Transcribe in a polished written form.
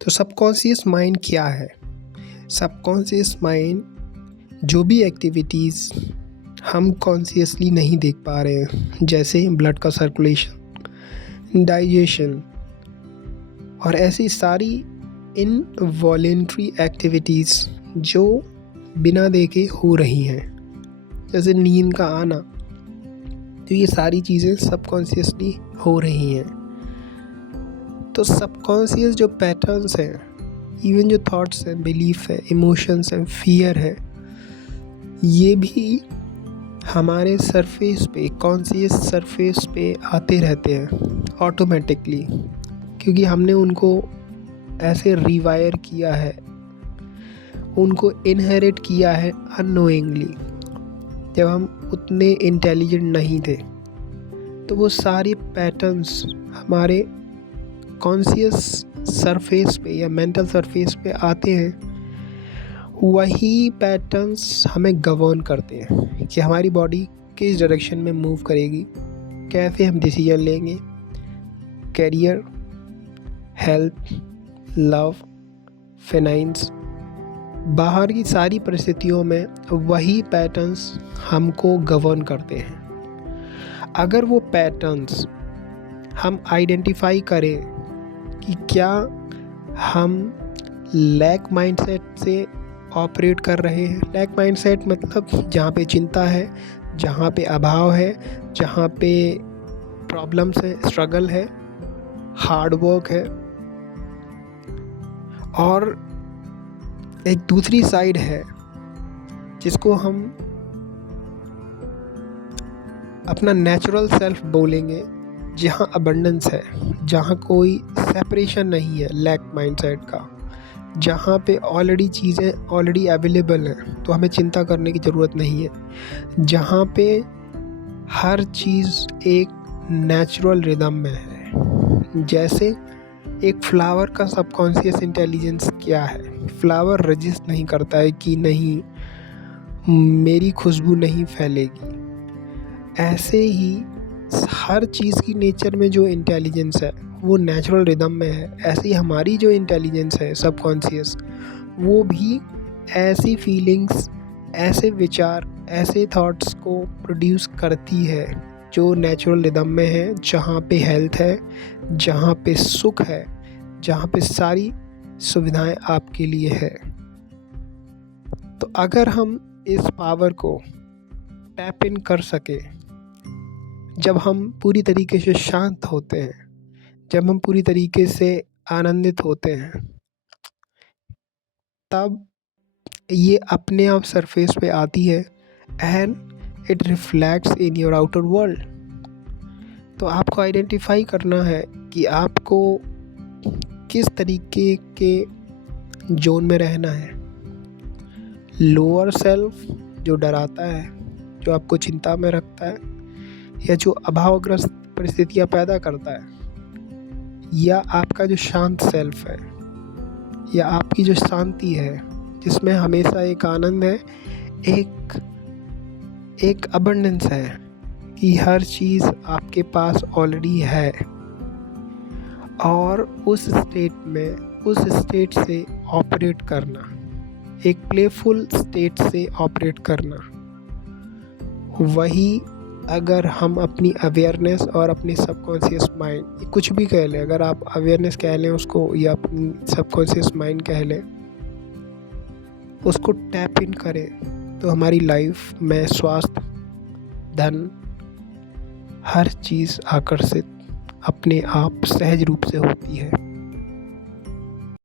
तो subconscious mind क्या है? सबकॉन्शियस माइंड जो भी एक्टिविटीज़ हम कॉन्शियसली नहीं देख पा रहे हैं, जैसे ब्लड का सर्कुलेशन, डाइजेशन और ऐसी सारी इनवॉलेंट्री एक्टिविटीज़ जो बिना देखे हो रही हैं, जैसे नींद का आना, तो ये सारी चीज़ें सबकॉन्शियसली हो रही हैं। तो सबकॉन्शियस जो पैटर्न्स हैं, इवन जो थॉट्स हैं, बिलीफ है, इमोशंस हैं, फियर है, ये भी हमारे सरफेस पे, कॉन्शियस सरफेस पे आते रहते हैं ऑटोमेटिकली, क्योंकि हमने उनको ऐसे रिवायर किया है, उनको इनहेरिट किया है अननोइंगली। जब हम उतने इंटेलिजेंट नहीं थे तो वो सारे पैटर्न्स हमारे कॉन्शियस सरफेस पे या मेंटल सरफेस पे आते हैं। वही पैटर्न्स हमें गवर्न करते हैं कि हमारी बॉडी किस डायरेक्शन में मूव करेगी, कैसे हम डिसीजन लेंगे, करियर, हेल्थ, लव, फाइनेंस, बाहर की सारी परिस्थितियों में वही पैटर्न्स हमको गवर्न करते हैं। अगर वो पैटर्न्स हम आइडेंटिफाई करें कि क्या हम लैक माइंडसेट से ऑपरेट कर रहे हैं। लैक माइंडसेट मतलब जहाँ पे चिंता है, जहाँ पे अभाव है, जहाँ पे प्रॉब्लम्स है, स्ट्रगल है, हार्ड वर्क है। और एक दूसरी साइड है जिसको हम अपना नेचुरल सेल्फ बोलेंगे, जहाँ अबंडेंस है, जहाँ कोई सेपरेशन नहीं है लैक माइंडसेट का, जहाँ पे ऑलरेडी चीज़ें ऑलरेडी अवेलेबल हैं तो हमें चिंता करने की ज़रूरत नहीं है, जहाँ पे हर चीज़ एक नेचुरल रिदम में है। जैसे एक फ्लावर का सबकॉन्शियस इंटेलिजेंस क्या है? फ्लावर रजिस्ट नहीं करता है कि नहीं मेरी खुशबू नहीं फैलेगी। ऐसे ही हर चीज़ की नेचर में जो इंटेलिजेंस है वो नेचुरल रिदम में है। ऐसे ही हमारी जो इंटेलिजेंस है सबकॉन्शियस, वो भी ऐसी फीलिंग्स, ऐसे विचार, ऐसे थॉट्स को प्रोड्यूस करती है जो नेचुरल रिदम में है, जहाँ पे हेल्थ है, जहाँ पे सुख है, जहाँ पे सारी सुविधाएं आपके लिए है। तो अगर हम इस पावर को टैप इन कर सके, जब हम पूरी तरीके से शांत होते हैं, जब हम पूरी तरीके से आनंदित होते हैं, तब ये अपने आप सरफेस पे आती है and it reflects in your outer world. तो आपको आइडेंटिफाई करना है कि आपको किस तरीके के जोन में रहना है। लोअर सेल्फ जो डराता है, जो आपको चिंता में रखता है, या जो अभावग्रस्त परिस्थितियाँ पैदा करता है, या आपका जो शांत सेल्फ है, या आपकी जो शांति है जिसमें हमेशा एक आनंद है, एक अबंडेंस है कि हर चीज़ आपके पास ऑलरेडी है। और उस स्टेट से ऑपरेट करना, एक प्लेफुल स्टेट से ऑपरेट करना, वही अगर हम अपनी अवेयरनेस और अपनी सबकॉन्शियस माइंड, कुछ भी कह लें, अगर आप अवेयरनेस कह लें उसको या अपनी सबकॉन्शियस माइंड कह लें, उसको टैप इन करें, तो हमारी लाइफ में स्वास्थ्य, धन, हर चीज़ आकर्षित अपने आप सहज रूप से होती है।